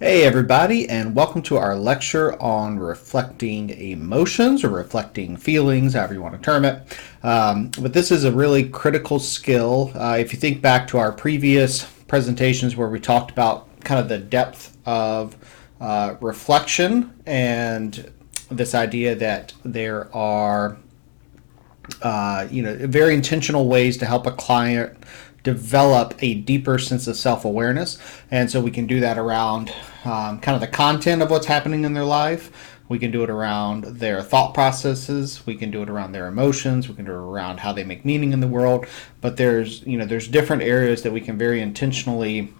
Hey, everybody, and welcome to our lecture on reflecting emotions or reflecting feelings, however you want to term it. But this is a really critical skill. If you think back to our previous presentations where we talked about kind of the depth of reflection and this idea that there are very intentional ways to help a client develop a deeper sense of self-awareness. And so we can do that around kind of the content of what's happening in their life. We can do it around their thought processes. We can do it around their emotions. We can do it around how they make meaning in the world. But there's different areas that we can very intentionally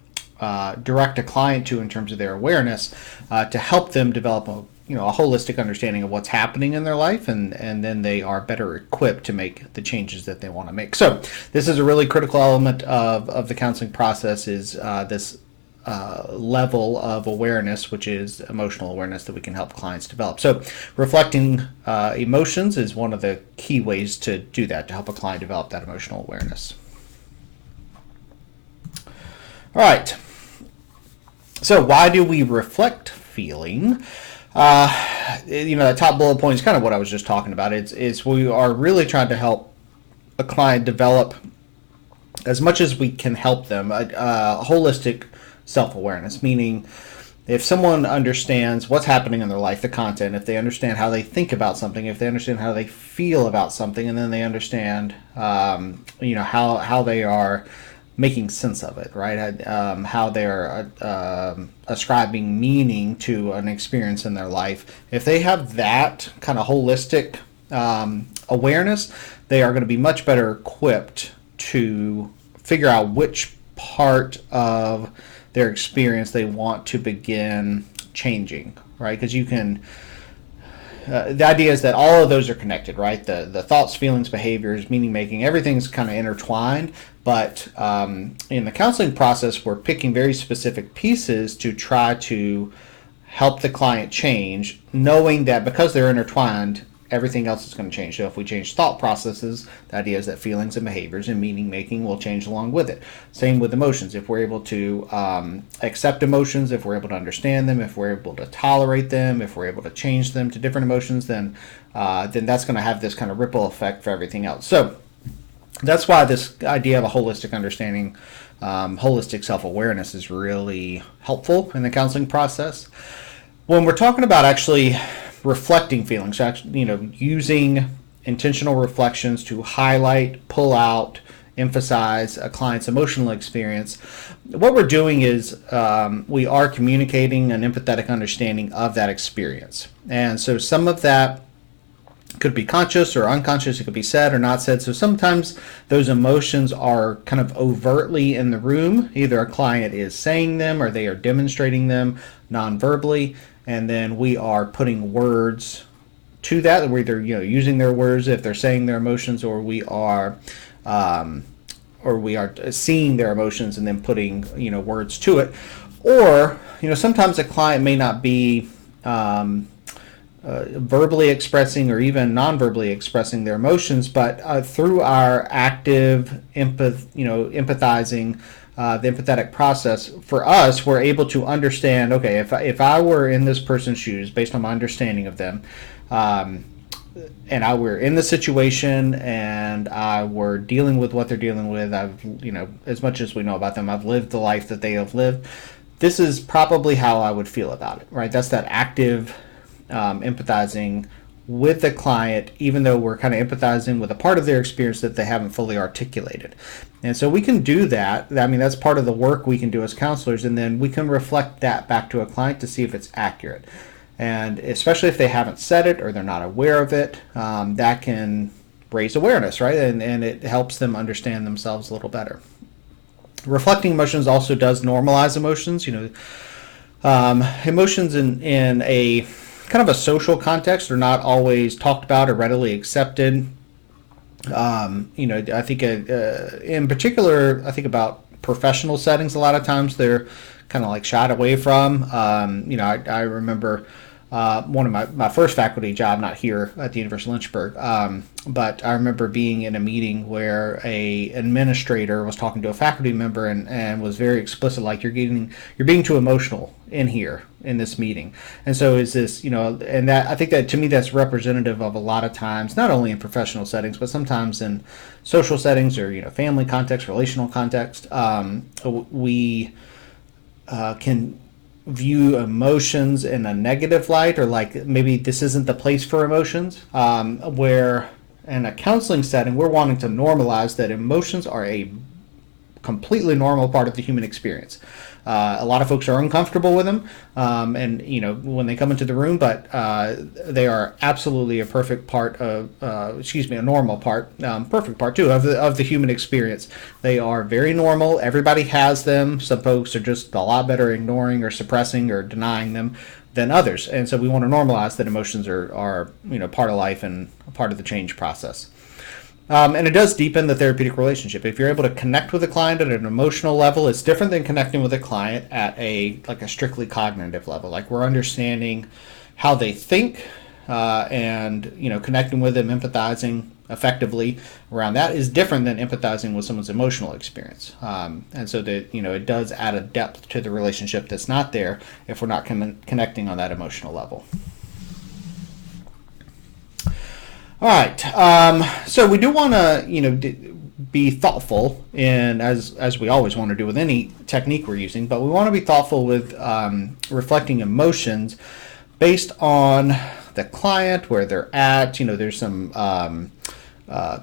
direct a client to in terms of their awareness to help them develop a holistic understanding of what's happening in their life, and then they are better equipped to make the changes that they want to make. So this is a really critical element of the counseling process, is this level of awareness, which is emotional awareness, that we can help clients develop. So reflecting emotions is one of the key ways to do that, to help a client develop that emotional awareness. All right. So why do we reflect feeling? The top bullet point is kind of what I was just talking about. It's we are really trying to help a client develop, as much as we can help them, a holistic self-awareness, meaning if someone understands what's happening in their life, the content, if they understand how they think about something, if they understand how they feel about something, and then they understand, how they are making sense of it, right? How they're ascribing meaning to an experience in their life. If they have that kind of holistic awareness, they are going to be much better equipped to figure out which part of their experience they want to begin changing, right? Because you can. The idea is that all of those are connected, right? The thoughts, feelings, behaviors, meaning making, everything's kind of intertwined. But in the counseling process, we're picking very specific pieces to try to help the client change, knowing that because they're intertwined, everything else is going to change. So if we change thought processes, the idea is that feelings and behaviors and meaning making will change along with it. Same with emotions. If we're able to accept emotions, if we're able to understand them, if we're able to tolerate them, if we're able to change them to different emotions, then that's going to have this kind of ripple effect for everything else. So that's why this idea of a holistic understanding, holistic self-awareness, is really helpful in the counseling process. When we're talking about actually reflecting feelings, using intentional reflections to highlight, pull out, emphasize a client's emotional experience, what we're doing is we are communicating an empathetic understanding of that experience. And so some of that could be conscious or unconscious. It could be said or not said. So sometimes those emotions are kind of overtly in the room. Either a client is saying them or they are demonstrating them non-verbally, and then we are putting words to that. We're either using their words if they're saying their emotions, or we are seeing their emotions and then putting words to it. Or sometimes a client may not be verbally expressing or even non-verbally expressing their emotions, but through our active empathizing, the empathetic process, for us, we're able to understand, okay, if I were in this person's shoes, based on my understanding of them, and I were in the situation and I were dealing with what they're dealing with, as much as we know about them, I've lived the life that they have lived. This is probably how I would feel about it, right? That's that active empathizing with the client, even though we're kind of empathizing with a part of their experience that they haven't fully articulated. And so we can do that. I mean, that's part of the work we can do as counselors, and then we can reflect that back to a client to see if it's accurate. And especially if they haven't said it or they're not aware of it, that can raise awareness, right? And it helps them understand themselves a little better. Reflecting emotions also does normalize emotions. Emotions in a kind of a social context are not always talked about or readily accepted. I think in particular, I think about professional settings. A lot of times they're kind of like shied away from. I remember one of my first faculty job, not here at the University of Lynchburg, But I remember being in a meeting where a administrator was talking to a faculty member and was very explicit, like you're being too emotional in here in this meeting. And so is this, and that I think that to me that's representative of a lot of times, not only in professional settings, but sometimes in social settings or family context, relational context. We can view emotions in a negative light, or like maybe this isn't the place for emotions, where in a counseling setting we're wanting to normalize that emotions are a completely normal part of the human experience. A lot of folks are uncomfortable with them, and when they come into the room, but they are absolutely a perfect part of, a normal part, perfect part too of the human experience. They are very normal. Everybody has them. Some folks are just a lot better ignoring or suppressing or denying them than others, and so we want to normalize that emotions are part of life and a part of the change process. And it does deepen the therapeutic relationship. If you're able to connect with a client at an emotional level, it's different than connecting with a client at a strictly cognitive level. Like we're understanding how they think, and connecting with them, empathizing effectively around that is different than empathizing with someone's emotional experience. And so that it does add a depth to the relationship that's not there if we're not connecting on that emotional level. All right. So we do want to, be thoughtful, and as we always want to do with any technique we're using, but we want to be thoughtful with reflecting emotions based on the client, where they're at. There's some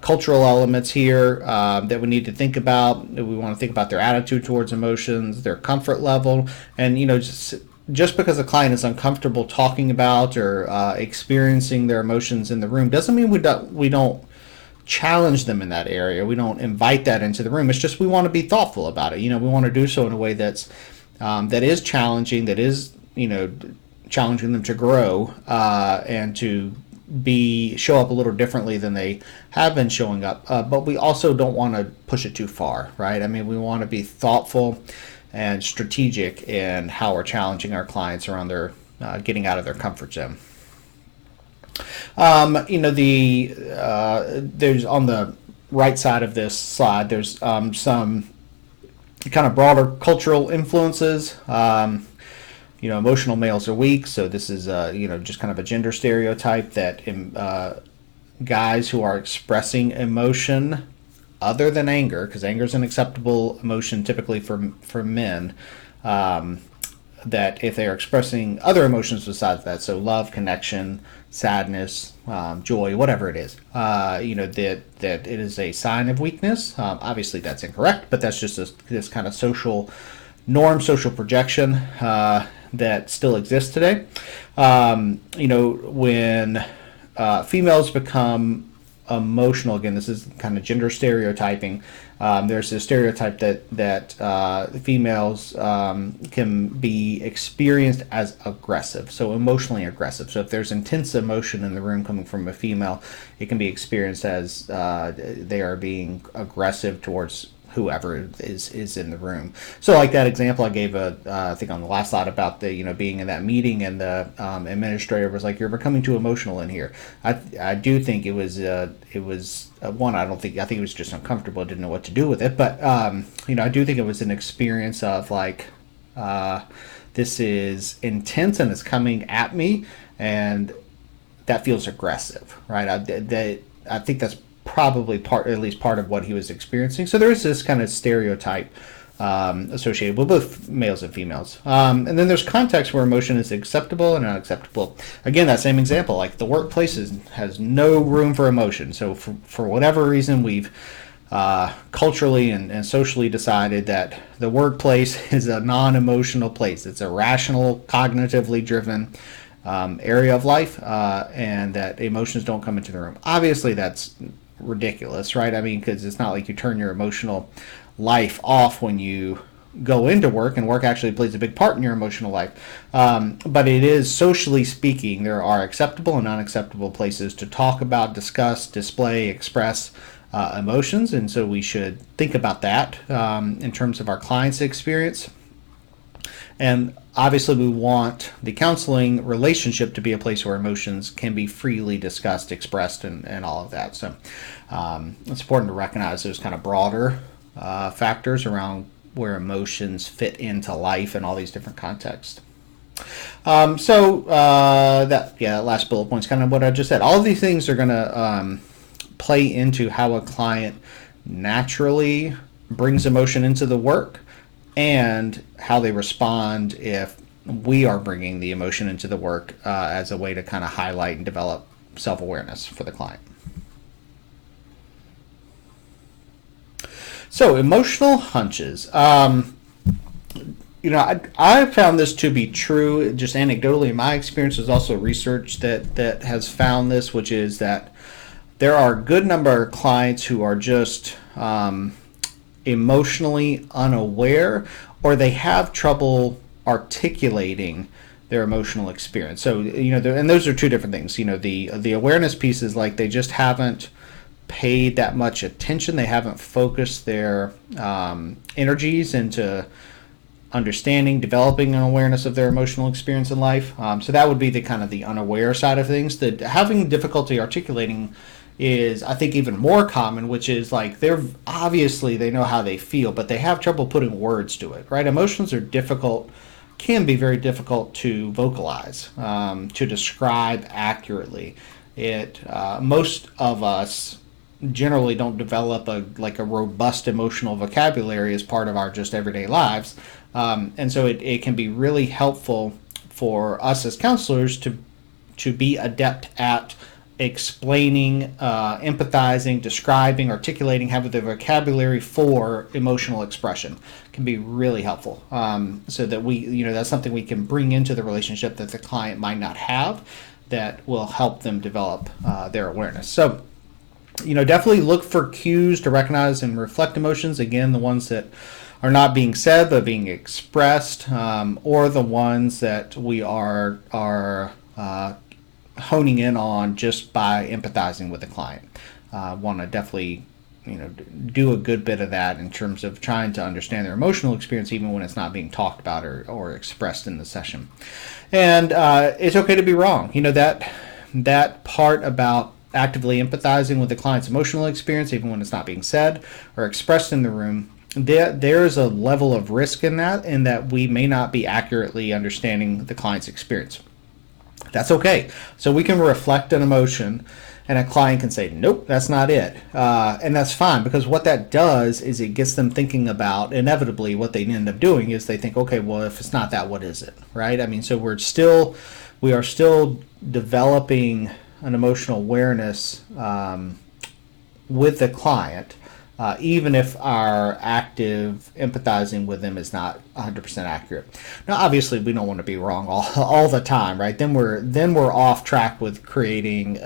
cultural elements here that we need to think about. We want to think about their attitude towards emotions, their comfort level, and just because a client is uncomfortable talking about or experiencing their emotions in the room doesn't mean we don't challenge them in that area. We don't invite that into the room. It's just we want to be thoughtful about it. We want to do so in a way that is challenging, that is challenging them to grow and to show up a little differently than they have been showing up. But we also don't want to push it too far, right? I mean, we want to be thoughtful and strategic in how we're challenging our clients around their getting out of their comfort zone. There's on the right side of this slide, there's some kind of broader cultural influences. Emotional males are weak, so this is just kind of a gender stereotype that guys who are expressing emotion other than anger, because anger is an acceptable emotion typically for men, that if they are expressing other emotions besides that, so love, connection, sadness, joy, whatever it is, that it is a sign of weakness. Obviously, that's incorrect, but that's just this kind of social norm, social projection that still exists today. When females become emotional, again, this is kind of gender stereotyping. There's a stereotype that females can be experienced as aggressive, so emotionally aggressive. So if there's intense emotion in the room coming from a female, it can be experienced as they are being aggressive towards whoever is in the room. So like that example I gave, I think on the last slide about the being in that meeting, and the administrator was like, "You're becoming too emotional in here." I do think it was one. I think it was just uncomfortable. Didn't know what to do with it. But I do think it was an experience of like, this is intense and it's coming at me, and that feels aggressive, right? I think that's probably at least part of what he was experiencing. So there is this kind of stereotype associated with both males and females. And then there's context where emotion is acceptable and unacceptable. Again, that same example, like the workplace has no room for emotion. So for whatever reason, we've culturally and socially decided that the workplace is a non-emotional place. It's a rational, cognitively driven area of life, and that emotions don't come into the room. Obviously, that's ridiculous, right? I mean, because it's not like you turn your emotional life off when you go into work, and work actually plays a big part in your emotional life. But it is, socially speaking, there are acceptable and unacceptable places to talk about, discuss, display, express emotions, and so we should think about that in terms of our clients' experience. And obviously, we want the counseling relationship to be a place where emotions can be freely discussed, expressed, and all of that. So it's important to recognize those kind of broader factors around where emotions fit into life in all these different contexts. That last bullet point is kind of what I just said. All of these things are going to play into how a client naturally brings emotion into the work and how they respond if we are bringing the emotion into the work as a way to kind of highlight and develop self-awareness for the client. So emotional hunches. I found this to be true just anecdotally in my experience. There's also research that has found this, which is that there are a good number of clients who are just emotionally unaware, or they have trouble articulating their emotional experience. So, and those are two different things. The awareness piece is like they just haven't paid that much attention. They haven't focused their energies into understanding, developing an awareness of their emotional experience in life. So that would be the kind of the unaware side of things. That having difficulty articulating is, I think, even more common, which is like they know how they feel, but they have trouble putting words to it, right? Emotions are can be very difficult to vocalize, to describe accurately. Most of us generally don't develop a robust emotional vocabulary as part of our just everyday lives. And so it can be really helpful for us as counselors to be adept at explaining, empathizing, describing, articulating, having the vocabulary for emotional expression can be really helpful. So that that's something we can bring into the relationship that the client might not have, that will help them develop their awareness. So, definitely look for cues to recognize and reflect emotions. Again, the ones that are not being said but being expressed, or the ones that we are honing in on just by empathizing with the client. Want to definitely do a good bit of that in terms of trying to understand their emotional experience even when it's not being talked about or expressed in the session. And it's okay to be wrong. That part about actively empathizing with the client's emotional experience even when it's not being said or expressed in the room, there's a level of risk in that we may not be accurately understanding the client's experience. That's okay. So we can reflect an emotion and a client can say, nope, that's not it. And that's fine, because what that does is it gets them thinking about, inevitably, what they end up doing is they think, okay, well, if it's not that, what is it, right? I mean, so we are still developing an emotional awareness with the client, even if our active empathizing with them is not 100% accurate. Now, obviously, we don't want to be wrong all the time, right? Then we're off track with creating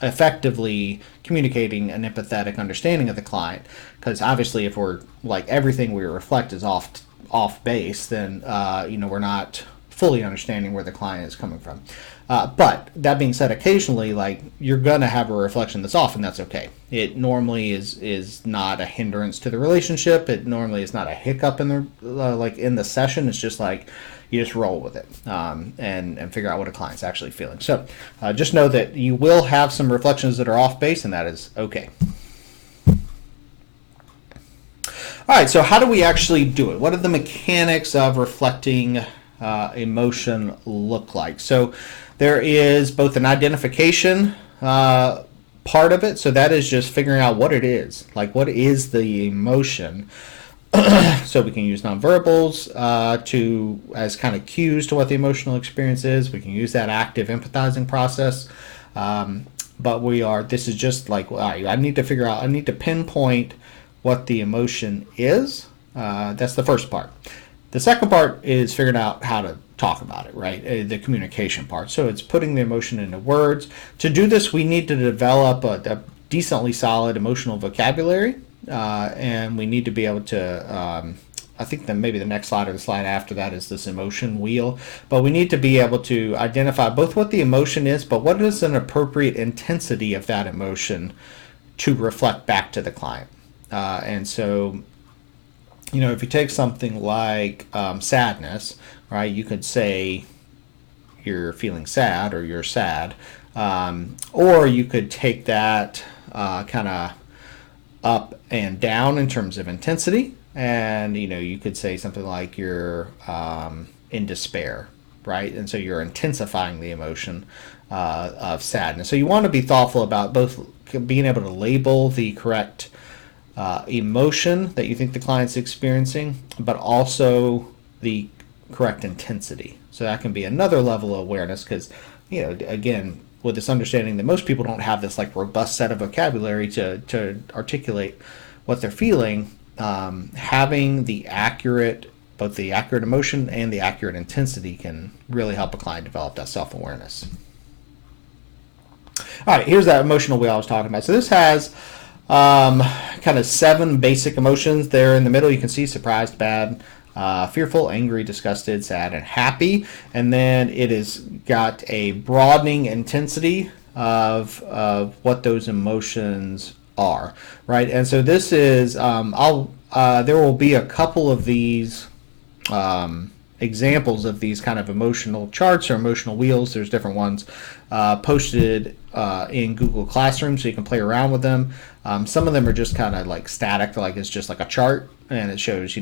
effectively communicating an empathetic understanding of the client. Because obviously, if we're like everything we reflect is off base, then we're not fully understanding where the client is coming from. But that being said, occasionally, you're gonna have a reflection that's off, and that's okay. It normally is not a hindrance to the relationship. It normally is not a hiccup in the session. It's just you just roll with it and figure out what a client's actually feeling. So just know that you will have some reflections that are off base, and that is okay. All right, so how do we actually do it? What are the mechanics of reflecting emotion look like? So there is both an identification part of it. So that is just figuring out what it is. What is the emotion? So we can use nonverbals as kind of cues to what the emotional experience is. We can use that active empathizing process. But this is just all right, I need to pinpoint what the emotion is. That's the first part. The second part is figuring out how to talk about it, right? The communication part. So it's putting the emotion into words. To do this, we need to develop a decently solid emotional vocabulary, and we need to be able to, I think that maybe the next slide or the slide after that is this emotion wheel, but we need to be able to identify both what the emotion is, but what is an appropriate intensity of that emotion to reflect back to the client. And so if you take something like sadness, right, you could say you're feeling sad or you're sad. Or you could take that kind of up and down in terms of intensity. And, you could say something like you're in despair, right? And so you're intensifying the emotion of sadness. So you want to be thoughtful about both being able to label the correct emotion that you think the client's experiencing, but also the correct intensity. So that can be another level of awareness because, again, with this understanding that most people don't have this like robust set of vocabulary to articulate what they're feeling, having both the accurate emotion and the accurate intensity can really help a client develop that self-awareness. All right, here's that emotional wheel I was talking about. So this has kind of 7 basic emotions there in the middle. You can see surprised, bad, fearful, angry, disgusted, sad, and happy. And then it has got a broadening intensity of what those emotions are, right? And so this is, there will be a couple of these examples of these kind of emotional charts or emotional wheels. There's different ones posted in Google Classroom, so you can play around with them. Some of them are just kind of like static, like it's just like a chart, and it shows,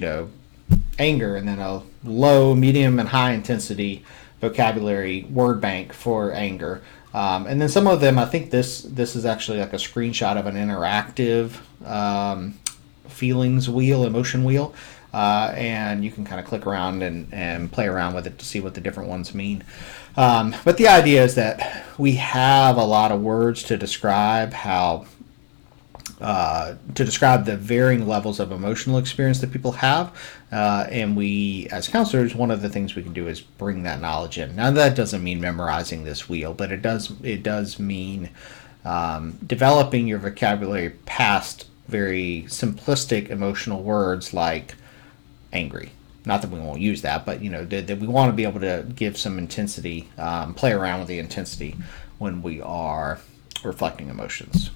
anger, and then a low, medium, and high intensity vocabulary word bank for anger. And then some of them, I think this is actually like a screenshot of an interactive feelings wheel, emotion wheel. And you can kind of click around and play around with it to see what the different ones mean. But the idea is that we have a lot of words to describe the varying levels of emotional experience that people have. And we, as counselors, one of the things we can do is bring that knowledge in. Now, that doesn't mean memorizing this wheel, but it does mean developing your vocabulary past very simplistic emotional words like angry. Not that we won't use that, but that we want to be able to give some intensity, play around with the intensity when we are reflecting emotions.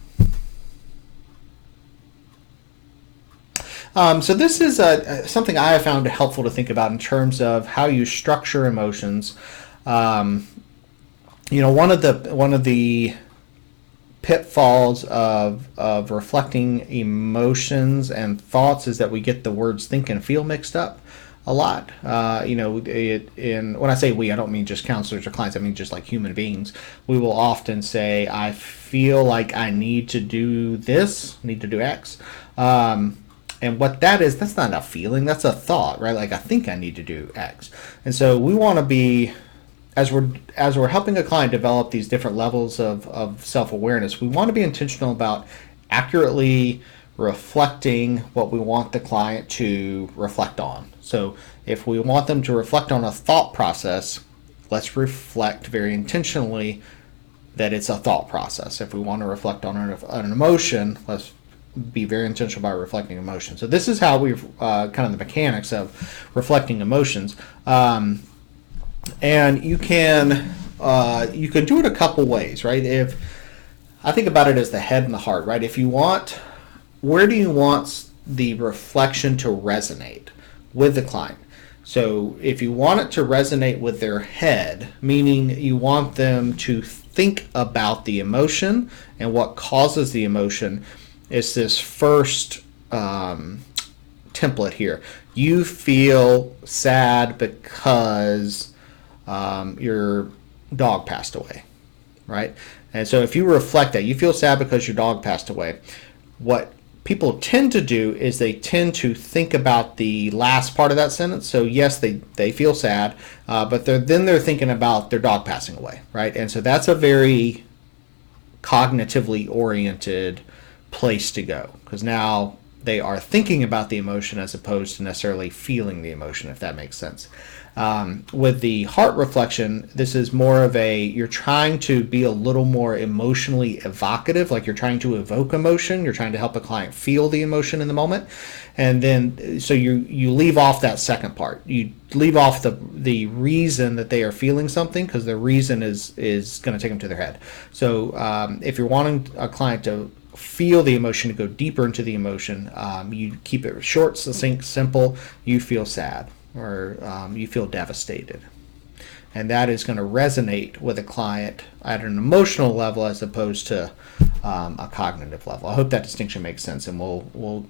So this is something I have found helpful to think about in terms of how you structure emotions. One of the pitfalls of reflecting emotions and thoughts is that we get the words think and feel mixed up a lot. When I say we, I don't mean just counselors or clients. I mean just like human beings. We will often say, I feel like I need to do this, need to do X. And what that is, that's not a feeling, that's a thought, right? Like, I think I need to do X. And so we want to be, as we're helping a client develop these different levels of self-awareness, we want to be intentional about accurately reflecting what we want the client to reflect on. So if we want them to reflect on a thought process, let's reflect very intentionally that it's a thought process. If we want to reflect on an emotion, let's be very intentional about reflecting emotion. So this is how we've kind of the mechanics of reflecting emotions. And you can do it a couple ways, right? If I think about it as the head and the heart, right? Where do you want the reflection to resonate with the client? So if you want it to resonate with their head, meaning you want them to think about the emotion and what causes the emotion, it's this first template here. You feel sad because your dog passed away, right? And so if you reflect that, you feel sad because your dog passed away. What people tend to do is they tend to think about the last part of that sentence. So yes, they feel sad, but they're thinking about their dog passing away, right? And so that's a very cognitively oriented place to go, because now they are thinking about the emotion as opposed to necessarily feeling the emotion, if that makes sense. With the heart reflection, this is more of you're trying to be a little more emotionally evocative, like you're trying to evoke emotion, you're trying to help a client feel the emotion in the moment. And then, so you leave off that second part. You leave off the reason that they are feeling something, because the reason is going to take them to their head. So if you're wanting a client to feel the emotion, to go deeper into the emotion. You keep it short, succinct, simple. You feel sad, or you feel devastated. And that is going to resonate with a client at an emotional level as opposed to a cognitive level. I hope that distinction makes sense, and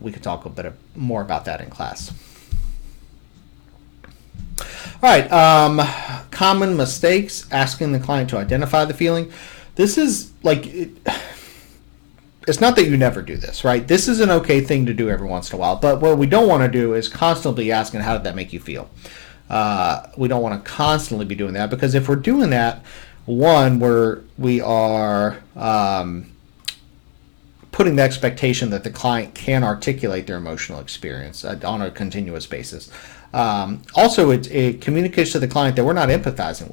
we can talk a bit more about that in class. All right, common mistakes: asking the client to identify the feeling. This is it's not that you never do this, right? This is an okay thing to do every once in a while, but what we don't want to do is constantly asking, how did that make you feel? We don't want to constantly be doing that, because if we're doing that, one, we are putting the expectation that the client can articulate their emotional experience on a continuous basis. Also, it communicates to the client that we're not empathizing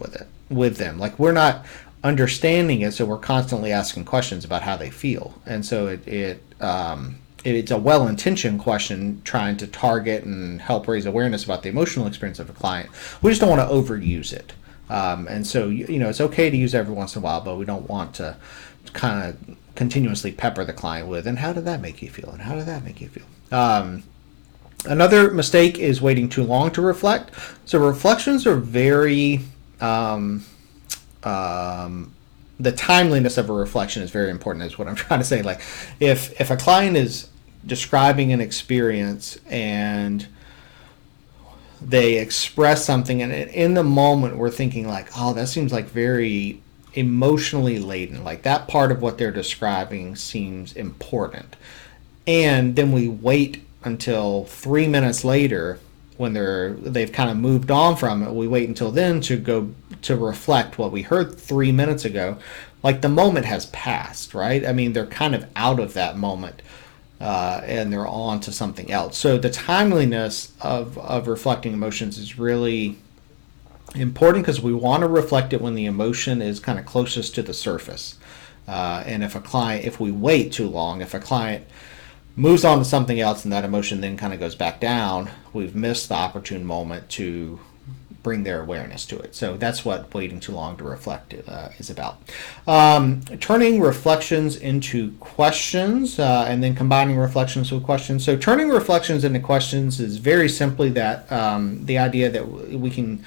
with them. Like, we're not understanding it, so we're constantly asking questions about how they feel. And so it's a well-intentioned question trying to target and help raise awareness about the emotional experience of a client. We just don't want to overuse it. And so, it's okay to use every once in a while, but we don't want to kind of continuously pepper the client with, and how did that make you feel? And how did that make you feel? Another mistake is waiting too long to reflect. So reflections are very... the timeliness of a reflection is very important, is what I'm trying to say. Like, if a client is describing an experience and they express something, and in the moment we're thinking like, oh, that seems like very emotionally laden, like that part of what they're describing seems important, and then we wait until 3 minutes later, when they've kind of moved on from it, we wait until then to go to reflect what we heard 3 minutes ago. Like, the moment has passed, right? I mean, they're kind of out of that moment, and they're on to something else. So the timeliness of reflecting emotions is really important, because we want to reflect it when the emotion is kind of closest to the surface. And if we wait too long, if a client moves on to something else and that emotion then kind of goes back down, we've missed the opportune moment to bring their awareness to it. So that's what waiting too long to reflect is about. Turning reflections into questions, and then combining reflections with questions. So turning reflections into questions is very simply that the idea that we can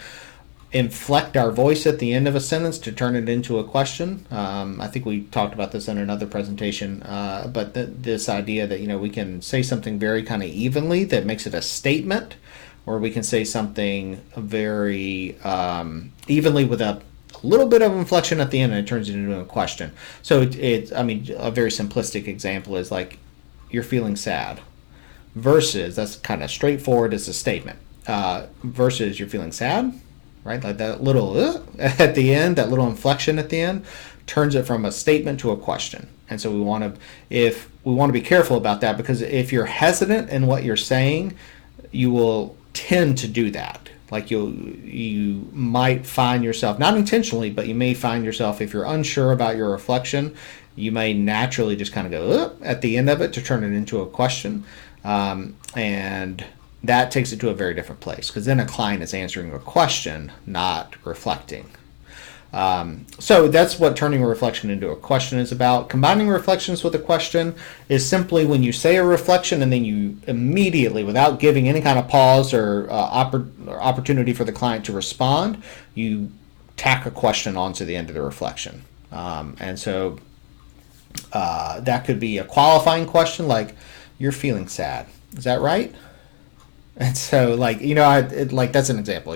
inflect our voice at the end of a sentence to turn it into a question. I think we talked about this in another presentation, but this idea that we can say something very kind of evenly that makes it a statement, or we can say something very evenly with a little bit of inflection at the end, and it turns it into a question. So a very simplistic example is like, you're feeling sad, versus, that's kind of straightforward as a statement, versus you're feeling sad. Right, like that little at the end, that little inflection at the end, turns it from a statement to a question. And so we want to be careful about that, because if you're hesitant in what you're saying, you will tend to do that. Like, you might find yourself, not intentionally, but you may find yourself, if you're unsure about your reflection, you may naturally just kind of go at the end of it to turn it into a question, and that takes it to a very different place, because then a client is answering a question, not reflecting. So that's what turning a reflection into a question is about. Combining reflections with a question is simply when you say a reflection and then you immediately, without giving any kind of pause or opportunity for the client to respond, you tack a question onto the end of the reflection. And so that could be a qualifying question, like, you're feeling sad. Is that right? And so, that's an example.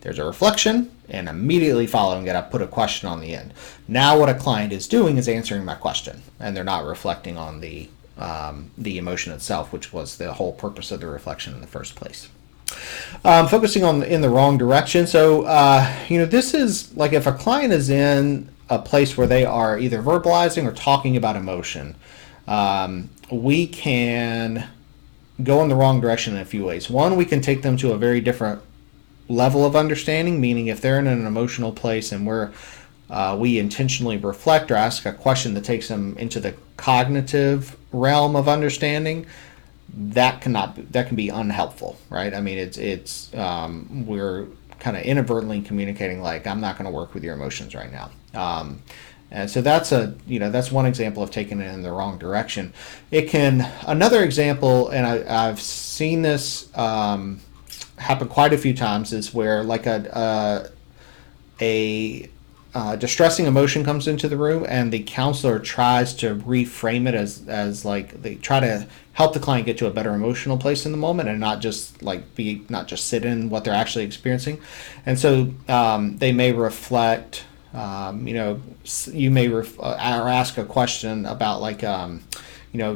There's a reflection, and immediately following it, I put a question on the end. Now what a client is doing is answering my question, and they're not reflecting on the emotion itself, which was the whole purpose of the reflection in the first place. Focusing in the wrong direction. So, this is like, if a client is in a place where they are either verbalizing or talking about emotion, we can go in the wrong direction in a few ways. One, we can take them to a very different level of understanding, meaning if they're in an emotional place and we intentionally reflect or ask a question that takes them into the cognitive realm of understanding, that can be unhelpful, right? I mean, we're kind of inadvertently communicating like, I'm not going to work with your emotions right now. And so that's that's one example of taking it in the wrong direction. Another example, and I've seen this happen quite a few times, is where like a distressing emotion comes into the room, and the counselor tries to reframe it as like they try to help the client get to a better emotional place in the moment, and not just sit in what they're actually experiencing. And so they may reflect. You may or ask a question about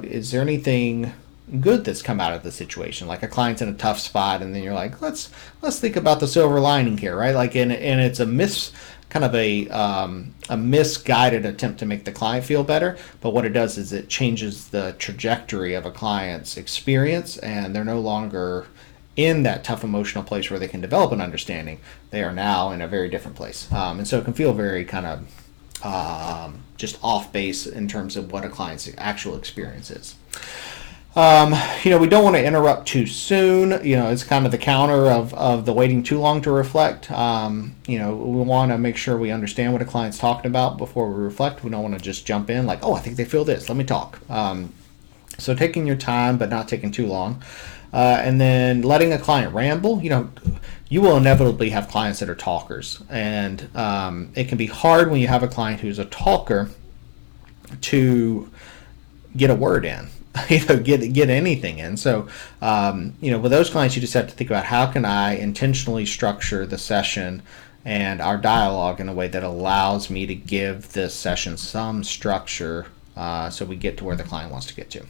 is there anything good that's come out of the situation? Like a client's in a tough spot, and then you're like, let's think about the silver lining here, right? Like, and it's a misguided attempt to make the client feel better. But what it does is it changes the trajectory of a client's experience, and they're no longer in that tough emotional place where they can develop an understanding. They are now in a very different place, and so it can feel very kind of just off base in terms of what a client's actual experience is. We don't want to interrupt too soon. It's kind of the counter of the waiting too long to reflect. We want to make sure we understand what a client's talking about before we reflect. We don't want to just jump in like, oh, I think they feel this, let me talk. So taking your time, but not taking too long. And then letting a client ramble. You will inevitably have clients that are talkers, and it can be hard when you have a client who's a talker to get a word in, get anything in. So, with those clients, you just have to think about, how can I intentionally structure the session and our dialogue in a way that allows me to give this session some structure, so we get to where the client wants to get to.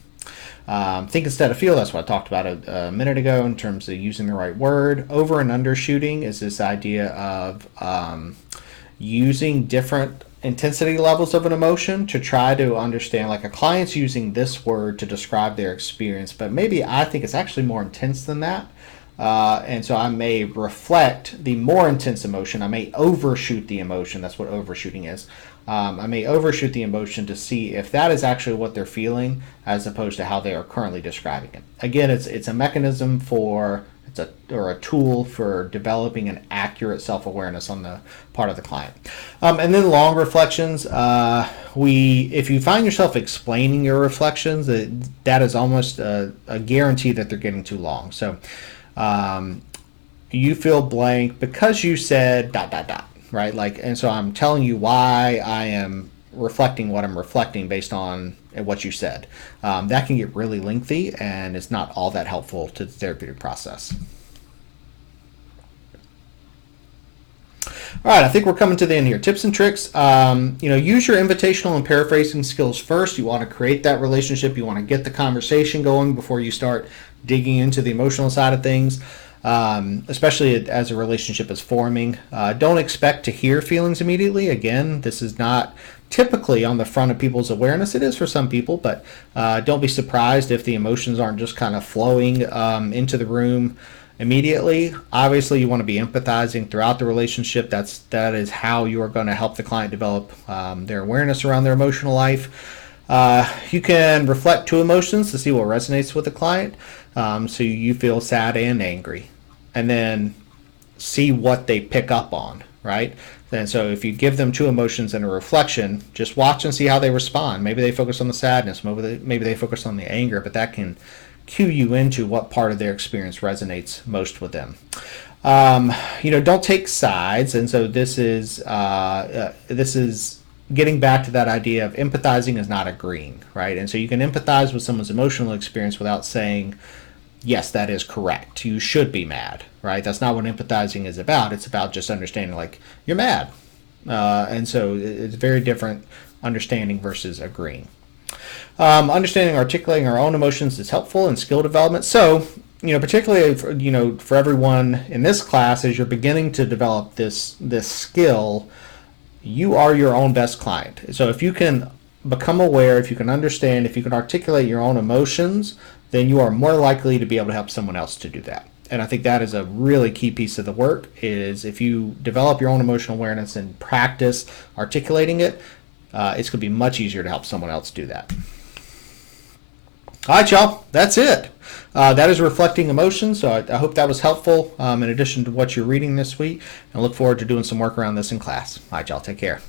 Think instead of feel. That's what I talked about a minute ago in terms of using the right word. Over and undershooting is this idea of using different intensity levels of an emotion to try to understand, like a client's using this word to describe their experience, but maybe I think it's actually more intense than that. And so I may reflect the more intense emotion. I may overshoot the emotion. That's what overshooting is. I may overshoot the emotion to see if that is actually what they're feeling, as opposed to how they are currently describing it. Again, it's a mechanism or a tool for developing an accurate self-awareness on the part of the client. And then long reflections. If you find yourself explaining your reflections, that is almost a guarantee that they're getting too long. So you feel blank because you said ... right? And so I'm telling you why I am reflecting what I'm reflecting based on what you said. That can get really lengthy, and it's not all that helpful to the therapeutic process. All right, I think we're coming to the end here. Tips and tricks. Use your invitational and paraphrasing skills first. You want to create that relationship. You want to get the conversation going before you start digging into the emotional side of things. Especially as a relationship is forming. Don't expect to hear feelings immediately. Again, this is not typically on the front of people's awareness. It is for some people, but don't be surprised if the emotions aren't just kind of flowing into the room immediately. Obviously, you want to be empathizing throughout the relationship. That is how you are going to help the client develop their awareness around their emotional life. You can reflect two emotions to see what resonates with the client. So you feel sad and angry, and then see what they pick up on, right? And so if you give them two emotions and a reflection, just watch and see how they respond. Maybe they focus on the sadness, maybe they focus on the anger, but that can cue you into what part of their experience resonates most with them. Don't take sides, and so this is getting back to that idea of empathizing is not agreeing, right? And so you can empathize with someone's emotional experience without saying, yes, that is correct, you should be mad, right? That's not what empathizing is about. It's about just understanding, like, you're mad. And so it's very different understanding versus agreeing. Understanding, articulating our own emotions is helpful in skill development. So, particularly for everyone in this class, as you're beginning to develop this skill, you are your own best client. So if you can become aware, if you can understand, if you can articulate your own emotions, then you are more likely to be able to help someone else to do that. And I think that is a really key piece of the work, is if you develop your own emotional awareness and practice articulating it, it's going to be much easier to help someone else do that. All right, y'all, that's it. That is reflecting emotions. So I hope that was helpful in addition to what you're reading this week. I look forward to doing some work around this in class. All right, y'all, take care.